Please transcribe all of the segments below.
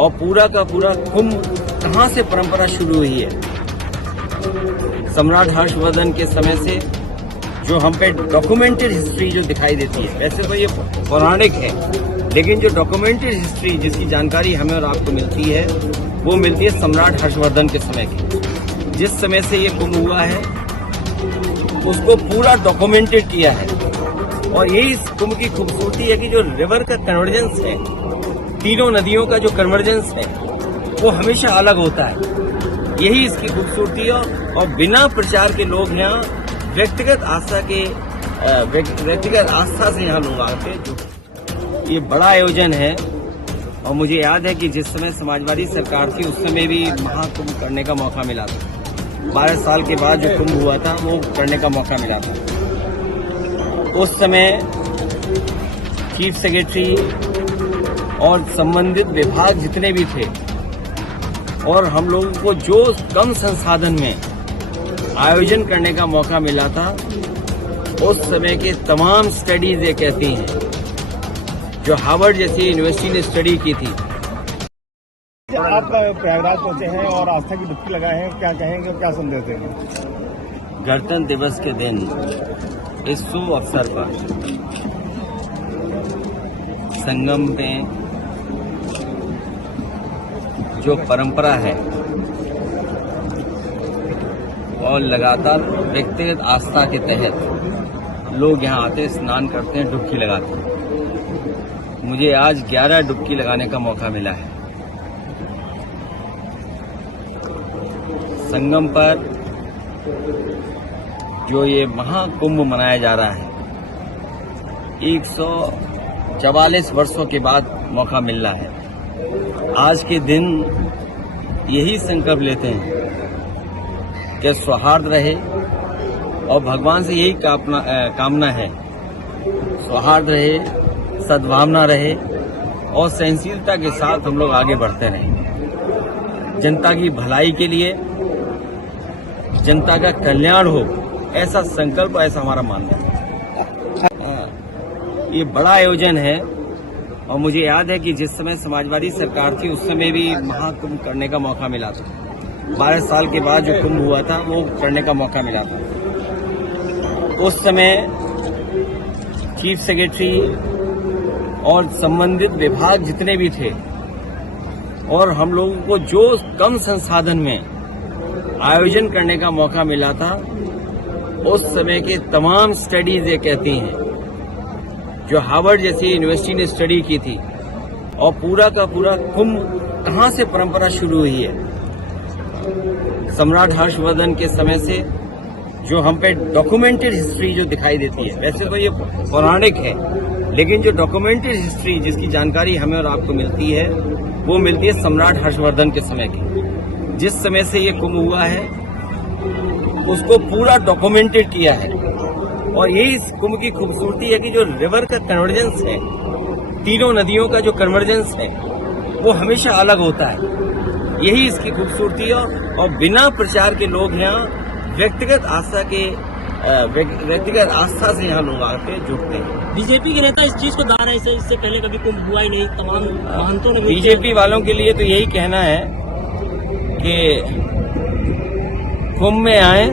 और पूरा का पूरा कुंभ कहाँ से परंपरा शुरू हुई है। सम्राट हर्षवर्धन के समय से जो हम पे डॉक्यूमेंटेड हिस्ट्री जो दिखाई देती है, वैसे तो ये पौराणिक है, लेकिन जो डॉक्यूमेंटेड हिस्ट्री जिसकी जानकारी हमें और आपको मिलती है वो मिलती है सम्राट हर्षवर्धन के समय की। जिस समय से ये कुंभ हुआ है उसको पूरा डॉक्यूमेंटेड किया है। और यही इस कुंभ की खूबसूरती है कि जो रिवर का कन्वर्जेंस है, तीनों नदियों का जो कन्वर्जेंस है वो हमेशा अलग होता है। यही इसकी खूबसूरती है। और बिना प्रचार के लोग यहाँ व्यक्तिगत आस्था से यहाँ लोग आते हैं। ये बड़ा आयोजन है और मुझे याद है कि जिस समय समाजवादी सरकार थी उस समय भी महाकुंभ करने का मौका मिला था। 12 साल के बाद जो कुंभ हुआ था वो करने का मौका मिला था। उस समय चीफ सेक्रेटरी और संबंधित विभाग जितने भी थे और हम लोगों को जो कम संसाधन में आयोजन करने का मौका मिला था, उस समय के तमाम स्टडीज ये कहती हैं जो हार्वर्ड जैसी यूनिवर्सिटी ने स्टडी की थी। आप प्रयागराज पहुंचे हैं और आस्था की डुबकी लगाए हैं, क्या कहेंगे, क्या संदेश देंगे? गणतंत्र दिवस के दिन इस शुभ अवसर पर संगम में जो परंपरा है और लगातार व्यक्तिगत आस्था के तहत लोग यहाँ आते, स्नान करते हैं, डुबकी लगाते हैं। मुझे आज 11 डुबकी लगाने का मौका मिला है। संगम पर जो ये महाकुंभ मनाया जा रहा है, 144 वर्षों के बाद मौका मिल रहा है। आज के दिन यही संकल्प लेते हैं कि सौहार्द रहे और भगवान से यही कामना है, सौहार्द रहे, सद्भावना रहे और सहनशीलता के साथ हम लोग आगे बढ़ते रहें। जनता की भलाई के लिए, जनता का कल्याण हो, ऐसा संकल्प, ऐसा हमारा मानना है। ये बड़ा आयोजन है और मुझे याद है कि जिस समय समाजवादी सरकार थी उस समय भी महाकुंभ करने का मौका मिला था। 12 साल के बाद जो कुंभ हुआ था वो करने का मौका मिला था। उस समय चीफ सेक्रेटरी और संबंधित विभाग जितने भी थे और हम लोगों को जो कम संसाधन में आयोजन करने का मौका मिला था, उस समय के तमाम स्टडीज ये कहती हैं जो हार्वर्ड जैसी यूनिवर्सिटी ने स्टडी की थी। और पूरा का पूरा कुंभ कहाँ से परंपरा शुरू हुई है। सम्राट हर्षवर्धन के समय से जो हम पे डॉक्यूमेंटेड हिस्ट्री जो दिखाई देती है, वैसे तो ये पौराणिक है, लेकिन जो डॉक्यूमेंटेड हिस्ट्री जिसकी जानकारी हमें और आपको मिलती है वो मिलती है सम्राट हर्षवर्धन के समय की। जिस समय से ये कुंभ हुआ है उसको पूरा डॉक्यूमेंटेड किया है। और यही इस कुंभ की खूबसूरती है कि जो रिवर का कन्वर्जेंस है, तीनों नदियों का जो कन्वर्जेंस है वो हमेशा अलग होता है। यही इसकी खूबसूरती है। और बिना प्रचार के लोग यहाँ व्यक्तिगत आस्था से यहाँ लोग आते हैं, जुड़ते हैं। बीजेपी के नेता इस चीज को दा रहे हैं, इससे पहले कभी कुंभ हुआ ही नहीं, तमाम महंतों ने। बीजेपी वालों के लिए तो यही कहना है कि कुंभ में आए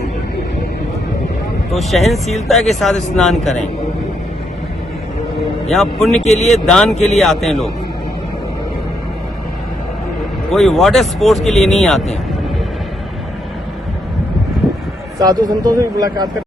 तो सहनशीलता के साथ स्नान करें। यहाँ पुण्य के लिए, दान के लिए आते हैं लोग, कोई वाटर स्पोर्ट्स के लिए नहीं आते हैं। साधु संतों से भी मुलाकात कर